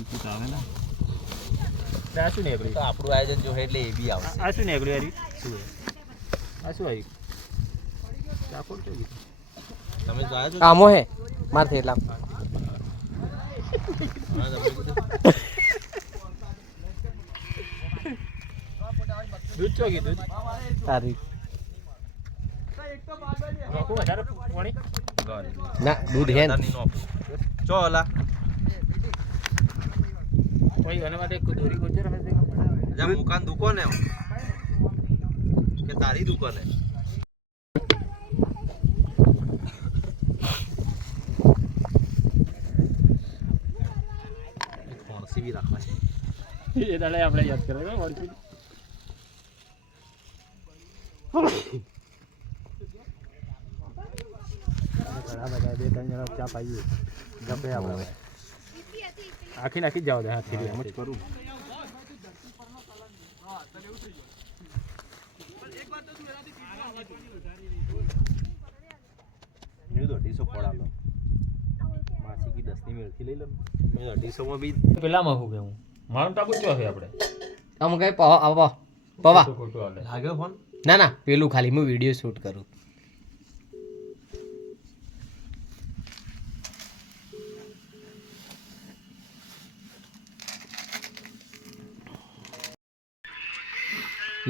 Ticket આવે ને આ શું નીકળ્યું? તો આપણું આયોજન જો એટલે એ બી આવશે. આ શું નીકળ્યું યારી? શું આ શું આવ્યું? ચાકોર કેવું કીધું? તમે તો આવ્યા છો? કામો હે મારથી એટલા હા, તમે કીધું. દૂધ ચો કીધું? તારી નોખું વધારે પાણી? ના દૂધ હે ને. ચો અલા ભાઈ એના માટે દોરી ગોચર રમેશભાઈ જા મુકાન દુકાન હે કે તારી દુકાન હે? ફોર્સી બી રાખવા છે. એ દાડે આપણે યાદ કરે ને વળતી. ઘણા બધા 2-3 જણા ચા પાઈએ ગમે આપણે આખી નાખી જ જાવ દે હાથથી એમ જ કરું. મેં તો 250 પડા લો માસી કી 10 ની મેળથી લઈ લો. મેં તો 250 માં બી પેલામાં હું કેવું માઉન્ટ આબુ ચો છે આપણે આમ કઈ પવા પવા ખોટું હાલે. લાગ્યો ફોન. ના ના પેલું ખાલી હું વિડીયો શૂટ કરું.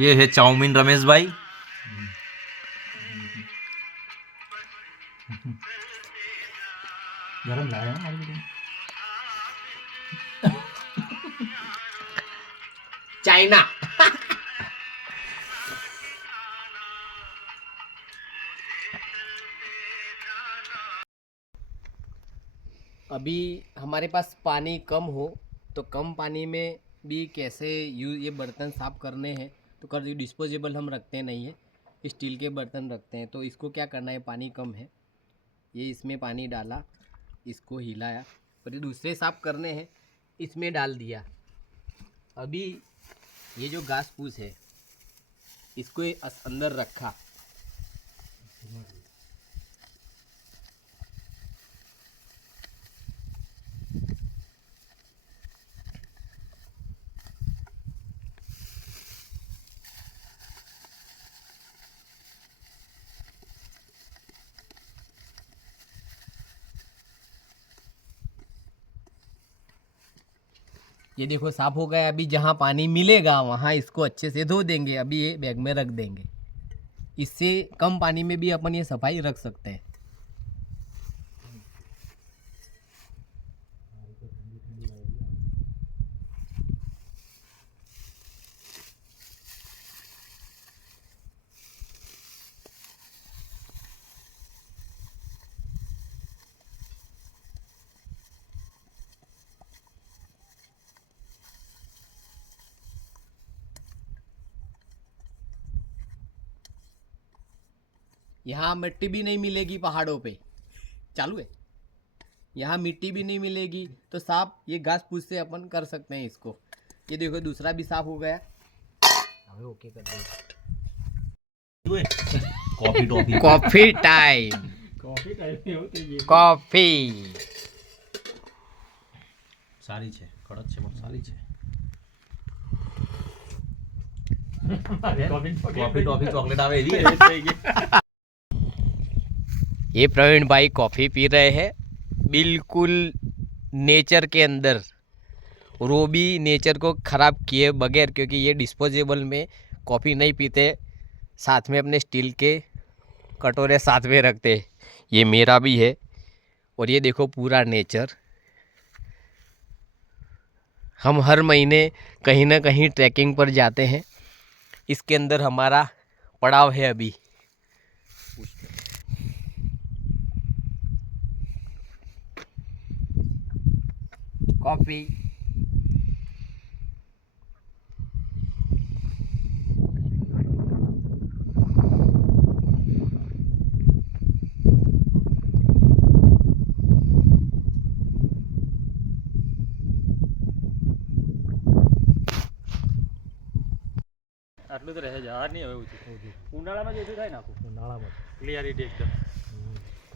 ये है चाउमीन रमेश भाई. ગરમ લાગે ને મારી બધું. चाइना अभी हमारे पास पानी कम हो तो कम पानी में भी कैसे ये बर्तन साफ करने हैं तो कर डिस्पोजेबल हम रखते नहीं है, स्टील के बर्तन रखते हैं. तो इसको क्या करना है, पानी कम है ये इसमें पानी डाला, इसको हिलाया और ये दूसरे साफ करने हैं इसमें डाल दिया. अभी ये जो घास फूस है इसको अंदर रखा. ये देखो साफ हो गया. अभी जहाँ पानी मिलेगा वहाँ इसको अच्छे से धो देंगे. अभी ये बैग में रख देंगे. इससे कम पानी में भी अपन ये सफाई रख सकते हैं. यहाँ मिट्टी भी नहीं मिलेगी पहाड़ों पे. चालू है. यहाँ मिट्टी भी नहीं मिलेगी तो साफ ये घास फूस से अपन कर सकते हैं इसको. ये देखो दूसरा भी साफ हो गया. ओके कर दो. Coffee toffee coffee time. Coffee ટાઈપની હોતી છે. कॉफी સારી છે, કડક છે પણ સારી છે. कॉफी टॉफी चॉकलेट आवे एरी है. ये प्रवीण भाई कॉफ़ी पी रहे हैं बिल्कुल नेचर के अंदर, और वो भी नेचर को ख़राब किए बगैर, क्योंकि ये डिस्पोजेबल में कॉफ़ी नहीं पीते, साथ में अपने स्टील के कटोरे साथ में रखते. ये मेरा भी है. और ये देखो पूरा नेचर. हम हर महीने कहीं ना कहीं ट्रैकिंग पर जाते हैं. इसके अंदर हमारा पड़ाव है अभी. कॉफ़ी આટલું તો રહે જવા નહીં હવે ઊંચું. ઉનાળામાં જેટલું થાય નાખું ઉનાળામાં ક્લિયરિટી એકદમ.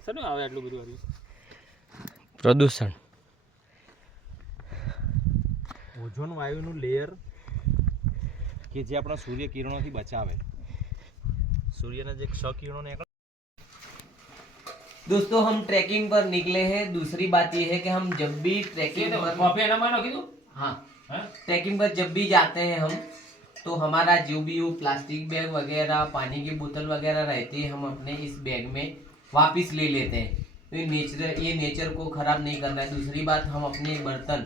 શેનું આવે આટલું બધું આવ્યું? प्रदूषण. ઓઝોન વાયુનું લેયર કે જે આપણા સૂર્ય કિરણોથી બચાવે. સૂર્યના જે ક્ષ-કિરણો નીકળે. दोस्तों हम ट्रैकिंग पर निकले हैं. दूसरी बात ये है कि हम जब भी ट्रैकिंग पर हाँ ट्रैकिंग पर जब भी जाते हैं हम तो हमारा जो भी वो प्लास्टिक बैग वगैरह पानी की बोतल वगैरह रहती है हम अपने इस बैग में वापस ले लेते हैं. तो ये नेचर को ख़राब नहीं करना है. दूसरी बात हम अपने बर्तन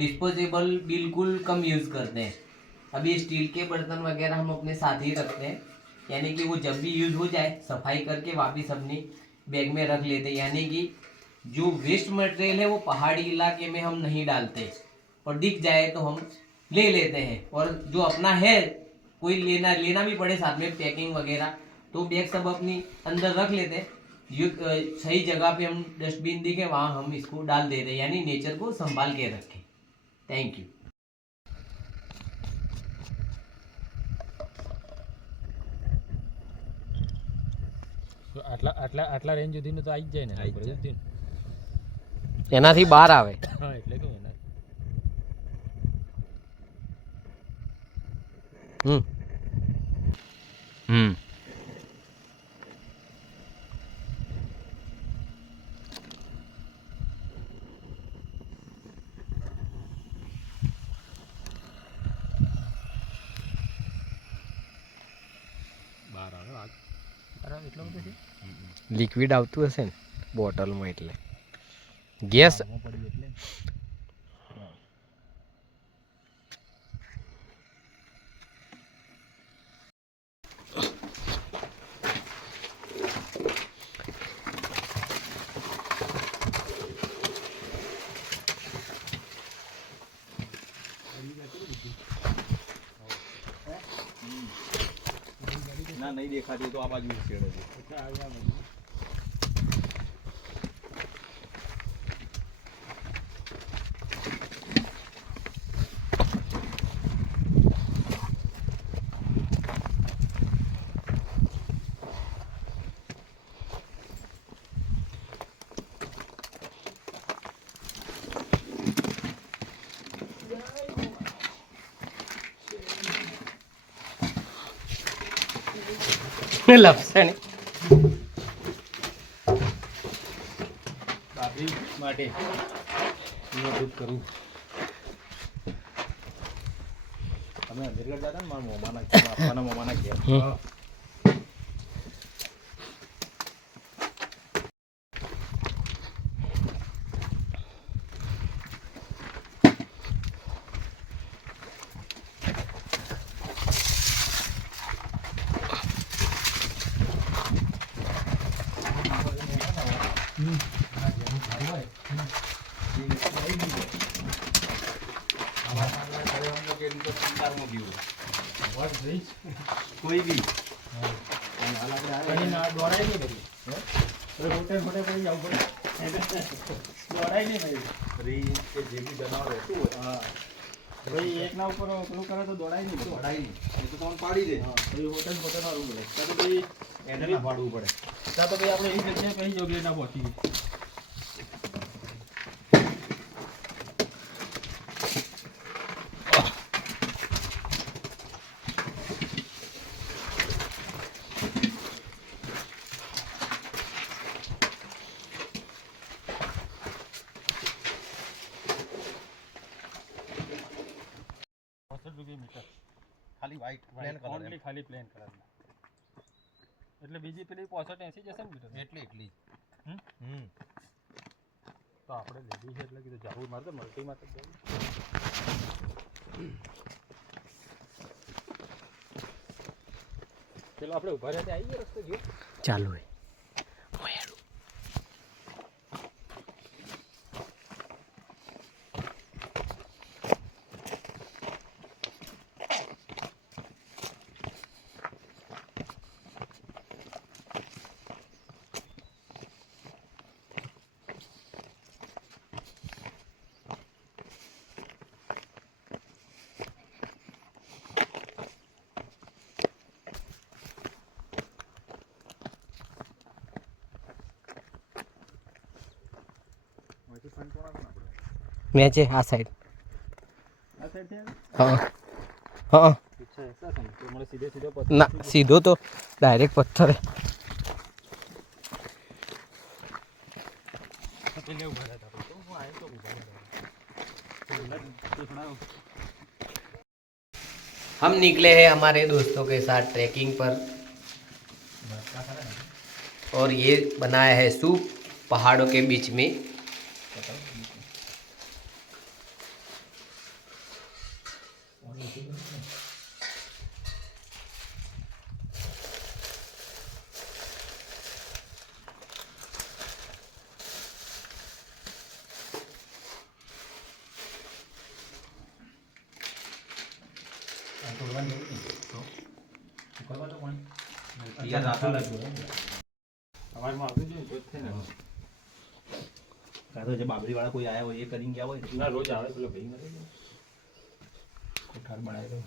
डिस्पोजेबल बिल्कुल कम यूज़ करते हैं. अभी स्टील के बर्तन वगैरह हम अपने साथ ही रखते हैं, यानी कि वो जब भी यूज़ हो जाए सफाई करके वापस अपनी बैग में रख लेते हैं. यानी कि जो वेस्ट मटेरियल है वो पहाड़ी इलाके में हम नहीं डालते और दिख जाए तो हम ले लेते हैं. और जो अपना है कोई लेना भी पड़े साथ में पैकिंग वगैरह तो बैग सब अपनी अंदर रख लेते हैं. जो सही जगह पे हम डस्टबिन दिखे वहाँ हम इसको डाल देते हैं, यानी नेचर को संभाल के रखें. Thank you. તો આટલા રેન્જ સુધીનું તો આવી જ જાય ને આવી જ જાય. બધી. એનાથી બહાર આવે. હા એટલે કહું ને. બહાર આવે આગ. બરાબર એટલો બધો છે લિક્વિડ આવતું હશે ને બોટલમાં એટલે ગેસ આમાં પડ્યું એટલે ના નહીં દેખાતી તો આ બાજુ છેડે છે. એટલે આવ્યા બધું. લપસણી બાબરી માટે નોંધ કરું. તમે અમીરગઢ જતા ને મારા મોમાના મોમાના ઘેર. કોઈ બી દોડાય નહીં ભાઈ. હોટેલ પડી જવું પડે. દોડાય નહીં ભાઈ. રીંછ કે જે બી જનાવર રહેતું હોય હા ભાઈ એકના ઉપર પેલું કરે તો દોડાય નહીં. દોડાય નહીં એ તો તમને પાડી દે. હા ભાઈ હોટેલ સારું પડે. ત્યાં તો ભાઈ એને ના પાડવું પડે. ત્યાં તો ભાઈ આપણે એ જગ્યાએ કઈ જગ્યાએ ના પહોંચીએ. ખાલી white plain colour એમ. Only ખાલી પ્લેન કલર. એટલે બીજી પેલી 65-80 જશે ને મીટર એટલી હમ? તો આપણે લીધી છે એટલે કીધું જવું મારે તો મલ્ટીમાં તો જવું. પેલો આપણે ઉભા રહ્યા આવી ગયા રસ્તો ગયો ચાલુ હે. અહીંથી ફંટોણા પણ આપણે મેં છે આ સાઈડ આ हाँ हाँ पीछे ऐसा समझो मैंने सीधे सीधे ना सीधो तो डायरेक्ट पत्थर है। पहले उभा रहता था तो वो आए तो उभा रहता। हम निकले हैं हमारे दोस्तों के साथ ट्रैकिंग पर और ये बनाया है सूप पहाड़ों के बीच में। યાર રાતું લાગ્યું અવાજમાં આવતું જ નહીં, રોજ થાય ને. કાં તો જે બાબરીવાળા કોઈ આયા હોય એ કરીને ગયા હોય ના રોજ આવે પેલો ભાઈ નથી કોઠાર બનાવી દો.